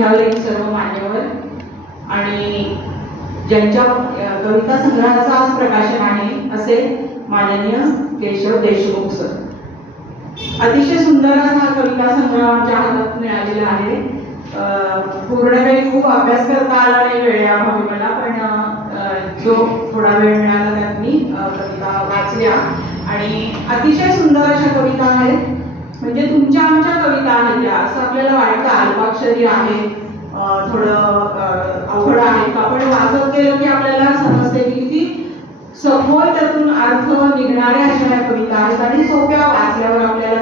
विद्यालयीन सर्व मान्यवर आणि ज्यांच्या कविता संग्रहाचा आज प्रकाशन आहे असे माननीय केशव देशमुख सर. अतिशय सुंदर असा हा कविता संग्रह आमच्या हातात मिळालेला आहे. पूर्ण वेळ खूप अभ्यास करता आला नाही वेळेअभावी मला पण जो थोडा वेळ मिळाला त्यात मी कविता वाचल्या. आणि अतिशय सुंदर अशा कविता आहेत. केला. असं आपल्याला वाटतं अल्पाक्षरी आहे थोडं अवघड आहे. आपण वाचत गेलो की आपल्याला समजते की किती सखोल त्यातून अर्थ निघणाऱ्या अशा या कविता आहेत. आणि सोप्या वाचल्यावर आपल्याला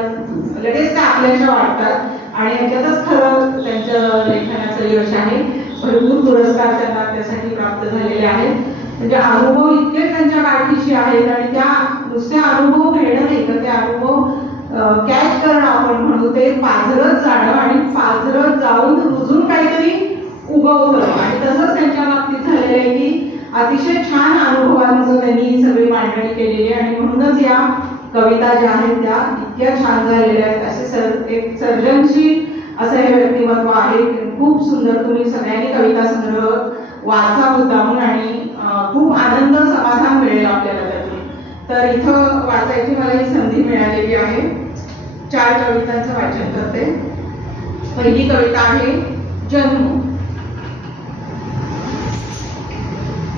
लगेच त्या आपल्याशा वाटतात. आणि याच्यातच खरं त्यांचं लेखनाचं यश आहे. भरपूर पुरस्कार त्यांना त्यासाठी प्राप्त झालेले आहेत. म्हणजे अनुभव इतके त्यांच्या गाठीशी आहेत आणि त्या नुसते अनुभव घेणं नाही तर ते अनुभव कॅच करणं आपण म्हणू. ते पाझरत जाणं आणि पाझरत जाऊन रुजून काहीतरी उगवतं आणि तसंच त्यांच्या बाबतीत झालेलं आहे की अतिशय छान अनुभवांचं त्यांनी सगळी मांडणी केलेली आहे. आणि म्हणूनच या कविता ज्या आहेत त्या इतक्या छान झालेल्या आहेत. असे सर एक सर्जनशील असं हे व्यक्तिमत्व आहे खूप सुंदर तुम्ही सगळ्यांनी कविता संग्रह वाचा मुद्दामून आणि खूप आनंद समाधान मिळेल आपल्याला त्यातून. तर इथं वाचायची मला ही संधी मिळालेली आहे. चार कवितांचं वाचन करते. पहिली कविता आहे जन्म.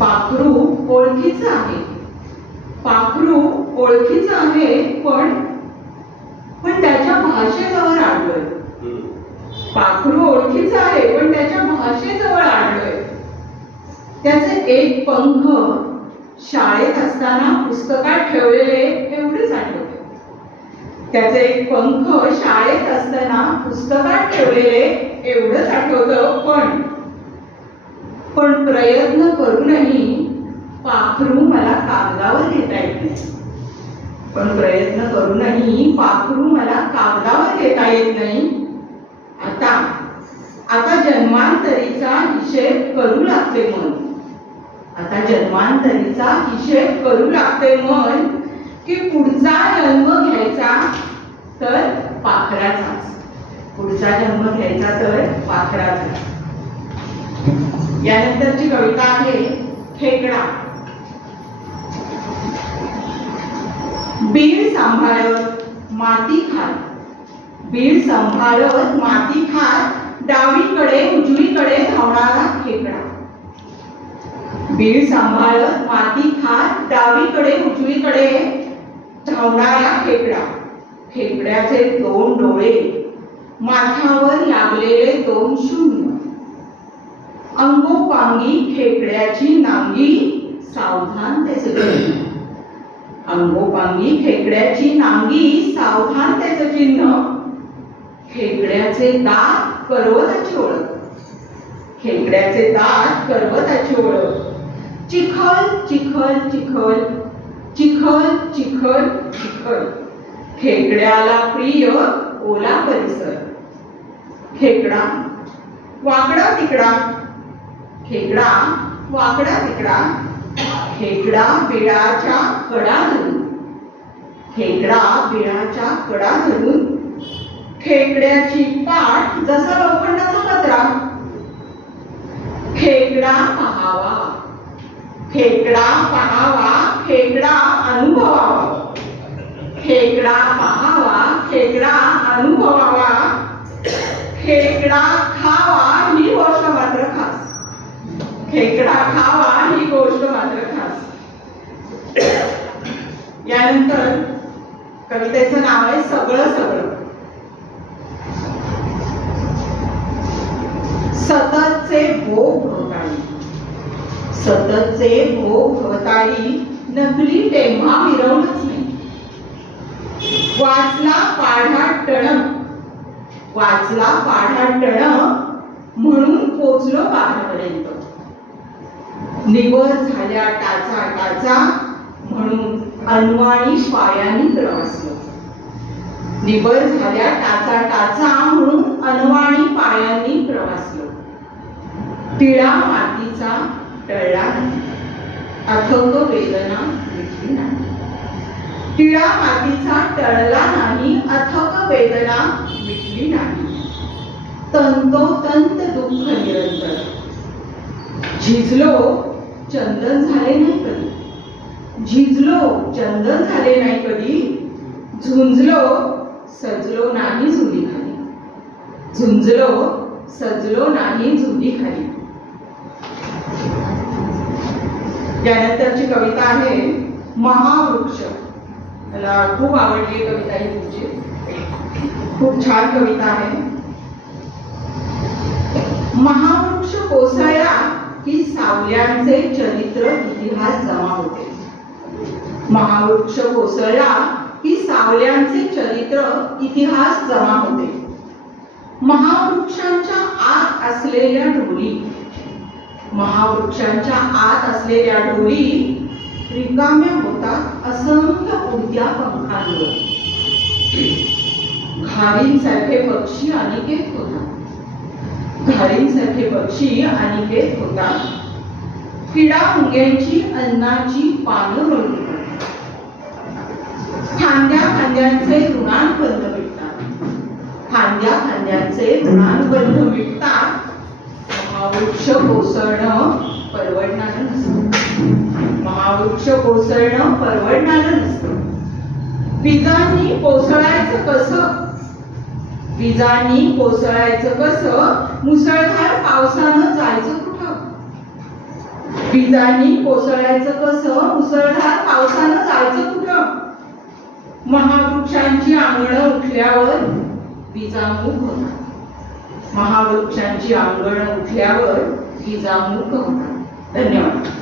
पाखरू ओळखीचं आहे. पाखरू ओळखीचं आहे पण पण त्याच्या भाषेजवळ आढळोय पाखरू ओळखीचं आहे पण त्याच्या भाषेजवळ आढळोय त्याचे एक पंख शाळेत असताना पुस्तकात ठेवलेले एवढेच आठवत त्याचे एक पंख शाळेत असताना पुस्तकात ठेवलेले एवढंच आठवतं पण. पण प्रयत्न करूनही पाखरू मला कागदावर घेता येत नाही. पण प्रयत्न करूनही पाखरू मला कागदावर घेता येत नाही. आता आता जन्मांतरीचा हिशेब करू लागते मन. आता जन्मांतरीचा हिशेब करू लागते मन. की पुढचा जन्म घ्यायचा तर पाखराचा. पुढचा जन्म घ्यायचा तर पाखराचा. यानंतरची कविता आहे खेकडा. बीड सांभाळत माती खात. बीड सांभाळत माती खात डावीकडे उजवीकडे धावणारा खेकडा. बीड सांभाळत माती खात डावीकडे उजवीकडे धावणारा खेकडा. खेकड्याचे दोन डोळे. माथ्यावर लागलेले दोन शून्य. अंगोपांगी खेकड्याची नांगी सावधान त्याचं चिन्ह. अंगोपांगी खेकड्याची नांगी सावधान त्याचं चिन्ह. खेकड्याचे दात पर्वताची ओळख. खेकड्याचे दात पर्वताची ओळख. चिखल चिखल चिखल. चिखल चिखल चिखल. खेकड्याला प्रिय ओला परिसर. खेकडा वाकडा तिकडा. खेकडा वाकडा तिकडा. खेकडा बिळाच्या कडा धरून खेकडा बिळाच्या कडा धरून खेकड्याची पाठ जसा लोखंडाचा पत्रा. खेकडा पहावा. खेकडा पहावा खेकडा खेकडा पाहावा खेकडा अनुभवावा. खेकडा खावा ही गोष्ट मात्र खास. खेकडा खावा ही गोष्ट मात्र खास. यानंतर कवितेचं नाव आहे सगळं सगळं. सततचे भोग भवताळी सततचे भोग भवताळी नकली टेम्हा मिरवणच नाही. वाचला पाढा टण. वाचला पाढा टण म्हणून पोचलो बाहेरपर्यंत निवर झाल्या टाचा टाचा म्हणून अनवाणी पायानी प्रवासलो. निबर झाल्या टाचा टाचा म्हणून अनवाणी पायांनी प्रवासलो. तिळा मातीचा टळला अथंग वेदना टिळा मातीचा टळला नाही अथक वेदना मिटली नाही. तंतोतंत दुःख निरंतर. झिजलो चंदन झाले नाही कधी. झिजलो चंदन झाले नाही कधी. झुंजलो सजलो नाही झुली खाली. झुंजलो सजलो नाही झुली खाली. त्यानंतरची कविता आहे महावृक्ष. मला खूप आवडली कविता ही तुमची. खूप छान कविता आहे. महावृक्ष कोसळला की सावल्यांचे चरित्र इतिहास जमा होते. महावृक्ष कोसळला की सावल्यांचे चरित्र इतिहास जमा होते. महावृक्षांच्या आत असलेल्या डोरी महावृक्षांच्या आत असलेल्या डोरी रिकाम्या होतात असंख्य उद्या पंखांवर. घारींसारखे पक्षी अनिकेत होता घारींसारखे पक्षी अनिकेत होता किडा मुंग्यांची अन्नाची पानं गळून खांद्या खांद्यांचे ऋणानुबंध मिटतात. खांद्या खांद्यांचे ऋणानुबंध मिटतात. महावृक्ष कोसळणं परवडणारं नसतं. महावृक्ष कोसळणं परवडणारं नसतं. विजांनी कोसळायचं कसं? विजांनी कोसळायचं कसं? मुसळधार पावसानं जायचं कुठं? विजांनी कोसळायचं कसं? मुसळधार पावसानं जायचं कुठं? महावृक्षांची आंगण उठल्यावर विजामुख होतात महावृक्षांची आंगण उठल्यावर विजामुख होतात धन्यवाद.